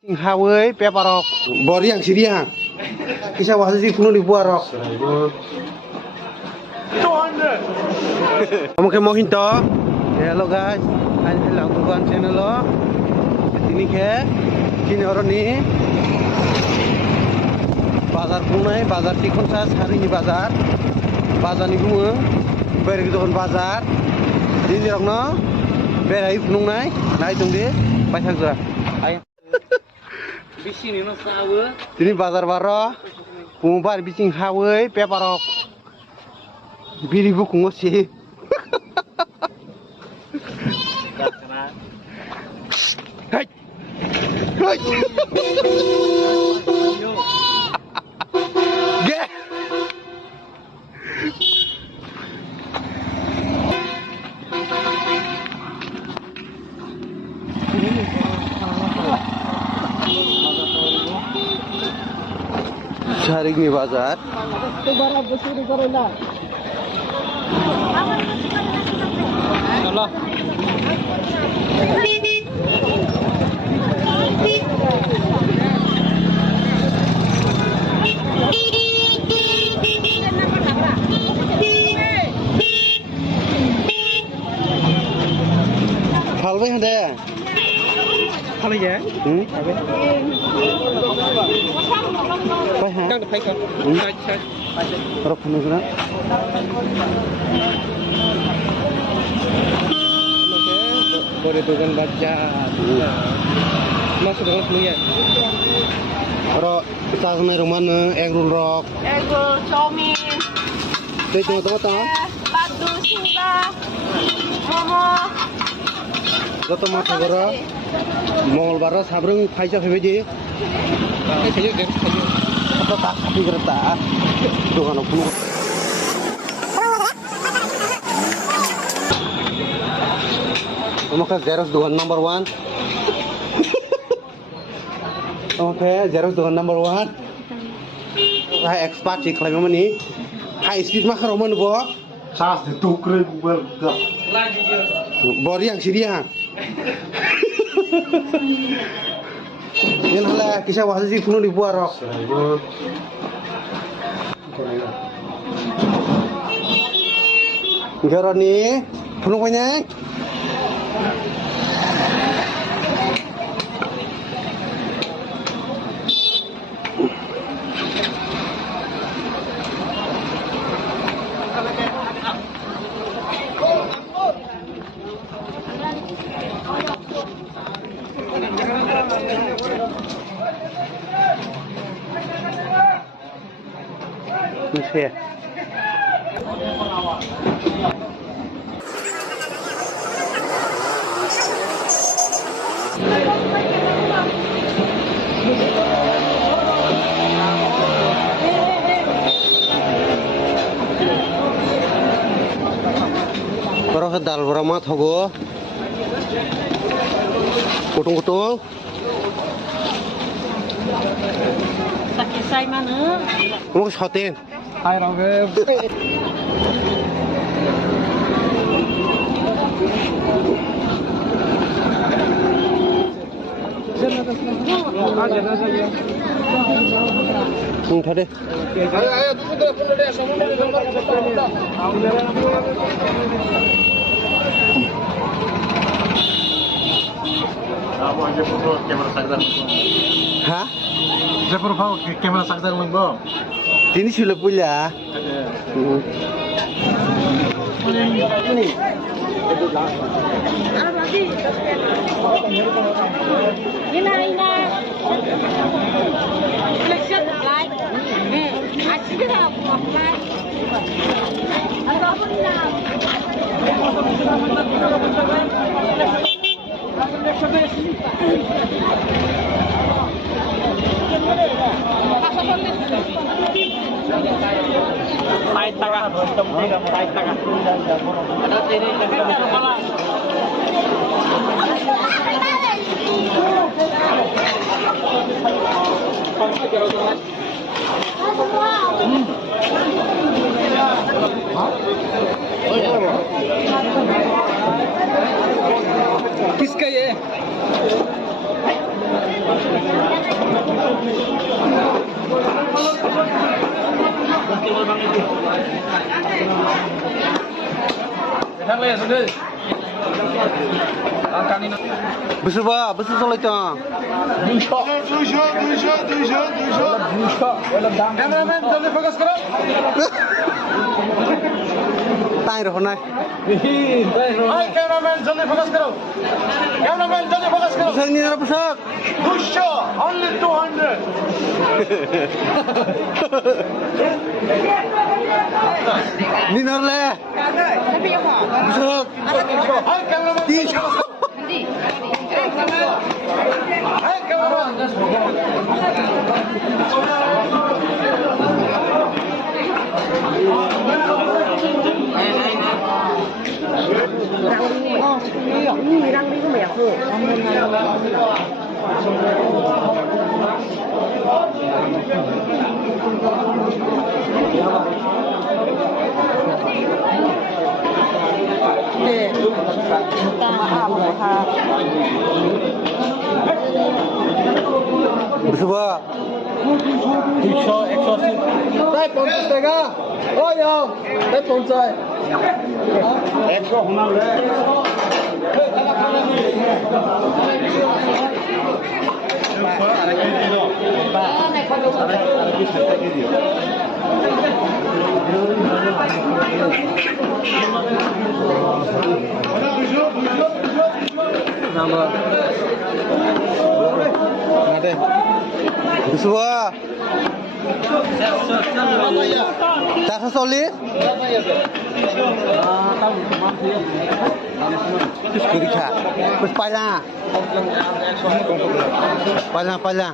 Hawai peparok bori yang sidia kisah wahsi sih penuh dibuarok kamu ke mau hinto hello guys ini lakukan channel lo ini ke kini orang ini bazar punai bazar tikun sas hari ini bazar ini bunga beri kita bazar ini orang no beri punung naik tunggu pasang surah ayo bising ini sawo. Ini bazar baru, pembar bising hawai, peparok, biri buku ngosi. Hai, hai, ge. Hari ini bazar. Halwe ada. Halwe ya? Kan depan kan. Rok penuh kan? Boleh dengan baca. Masuk dengan semuanya. Rok kita kena rumah egg roll rok. Egg roll, chomin. Itu tengah-tengah. Ladu, suga, momo. Jatuh mata gora. Mall barat sabrung kaisa febeji. Apa tak tapi kereta. Dokan aku. Maka Zeros dokan number 1. Oke, Zeros dokan number 1. Hai expert sih klaim mana high speed mah roman bo. Sas ditukre Google gap. Bori yang sidia. Yan hala kisah wahsi sih penuh dibuarok. Gara nih penuh banyak. Masih. Kalau dal beramat hogo, kutung-kutung. Sakit saya mana? Kamu kesotin. Hai Rangga. Tadi. Ayo tunggu deh, semua Aku aja foto kamera sakdar. Hah? Saya foto kamera sakdar lenggo. Ini sudah punya. Ini. Ina. Collection like. Asyik dah apply. Apa pun dah. Tarik tangan, tarik tangan. Ada sini kepala. किसका ये Besuba, besu soleh cang. Cameraman, जल्दी फोकस करो. Tai rồi hôm nay. Hai cameraman, जल्दी फोकस करो. Cameraman, जल्दी फोकस करो. Besak ni nak besak. Pusha, only 200. Ni nak le. Besak. Hai cameraman. Tiga. Hai cameraman. Besuba. 180. Đây 50 টাকা. Ôi không? Đây 50. 100 không nào đấy. Besuba. 440. Kirika. Terus pala. Pala.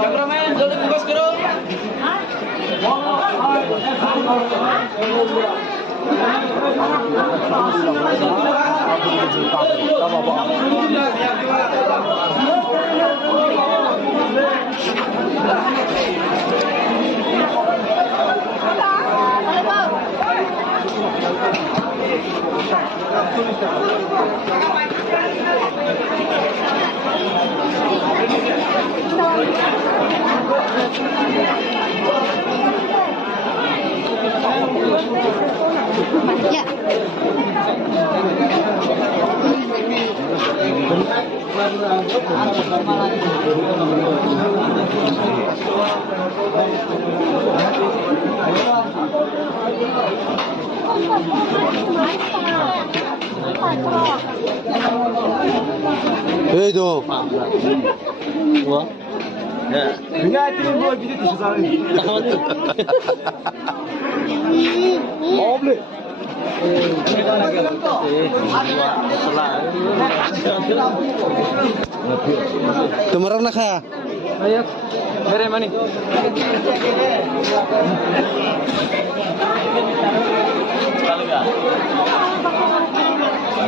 Cameraman, जल्दी फोकस करो. Ya. Itu. Wah. Dünya ettiğin bu gidip dışarı. Obli. Tumarang na kaya? Ayo, mere mani.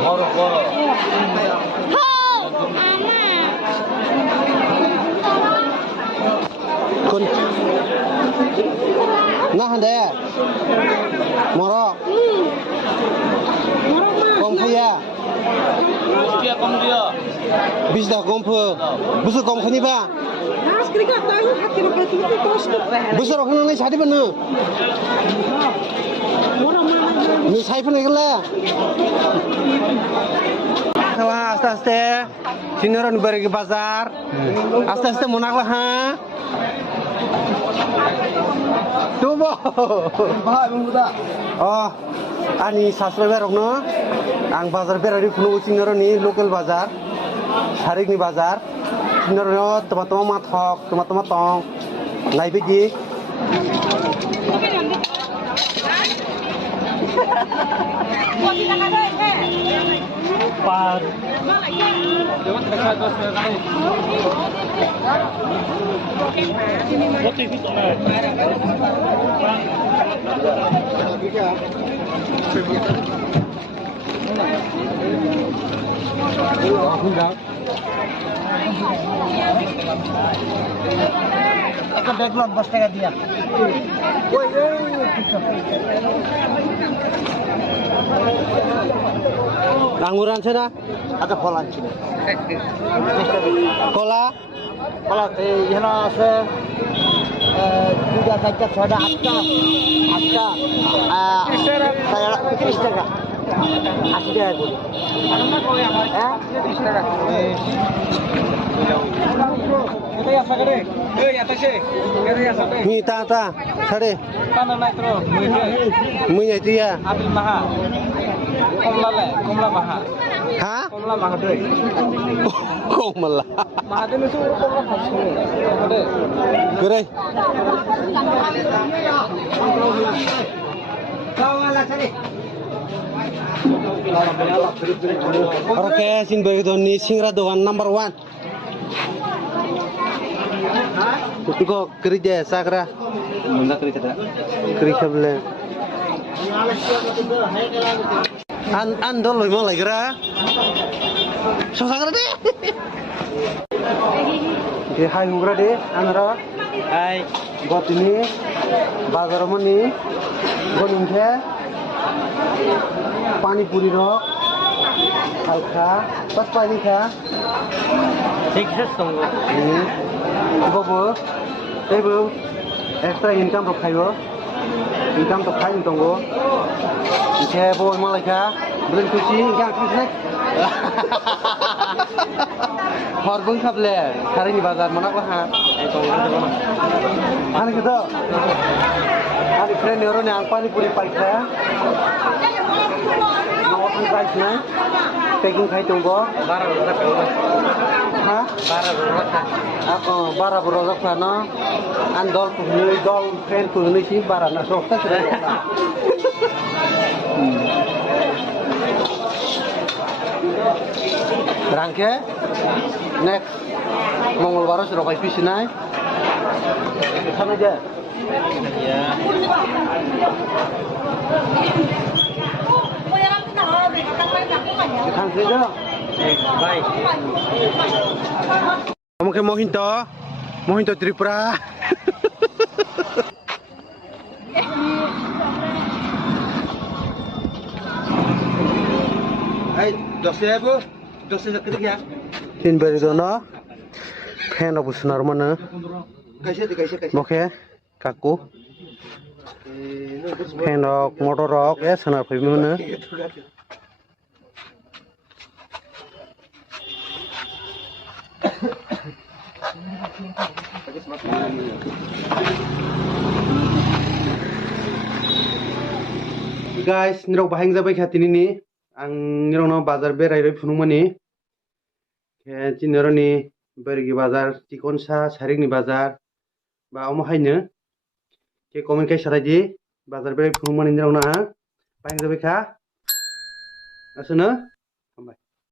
Moro. Kun. Nah hande. Moro. Kom kaya. Kom dia. Bisa kompu. Busu kom khani ba. Busu rok nang sadi ban. Ni sai pan gala. Salah aste-aste. Sinoran bari ke bazar. Aste-aste monaklah ha. Tubo. Bahaya bangkuda. Oh, ani subscriber rokno. Ang bazar berari phunu sinoran ni local bazar. Sarik ni bazar. Sinoran teman-teman mathok, teman-teman tong. Nai begi. Par. একটা ব্যাগলট 10 টাকা দিয়া ওই আঙ্গুর আনছে না আচ্ছা ফল আনছি কলা কলা এখানে আছে 2টা 4টা 6টা 8টা 30 টাকা 80 টাকা করে হ্যাঁ 30 টাকা কোথায় আসা করে এই আতাশে কোথায় আসা করে মি তা সাড়ে কানা নাইত্র মুই নাই তুইয়া আপিল মাহা কমলা মাহা হ্যাঁ কমলা মাহা দে কমলা মাহা দে নসু কমলা খাসু দে করে Oke, sin Bagdoni Singra Doan number 1. Itu kok kerja sakra. Munda kerja dah. Kerja boleh. Andol loh mau lagi ra. So sakra deh. Oke, hai hungra deh, andra. Hai. Buat ini bazar mana? Gunung ke? Pani puri rok. Halka, pas pani kah? Sukses tunggu. Ibu, extra income to kayo, income to kain tunggu. Ike boy malika, belum kuci, yang kuci. Horbung kable, hari ini bazar mana lah? Hari kita, hari friend orang yang pani puri paika. Nawatan paika, packing kai tunggu. Hah? Ako bara berolak sana, andol punya dol friend punya sih bara nak soksa sudah. Rangke, next Mongolbar sudah kau isi naik, sana aja. Ya. Kang saja. Baik. Kamu ke Mohinto Tripura. Hai, 10.000. 10.000 ya. Tin beri dono. Fan of sunar mana? Kaisa. Moke kaku. Fan of motor rock ya sunar pemi mana? Guys, nirok bahing jabai khatini ni ang nirok no bazar berai roi phunungmani ke nirok ni bergi bazar tikonsa saring ni bazar ba omo haino ke comment kai saraji bazar berai phunungmani nirok na bahing jabai kha asuna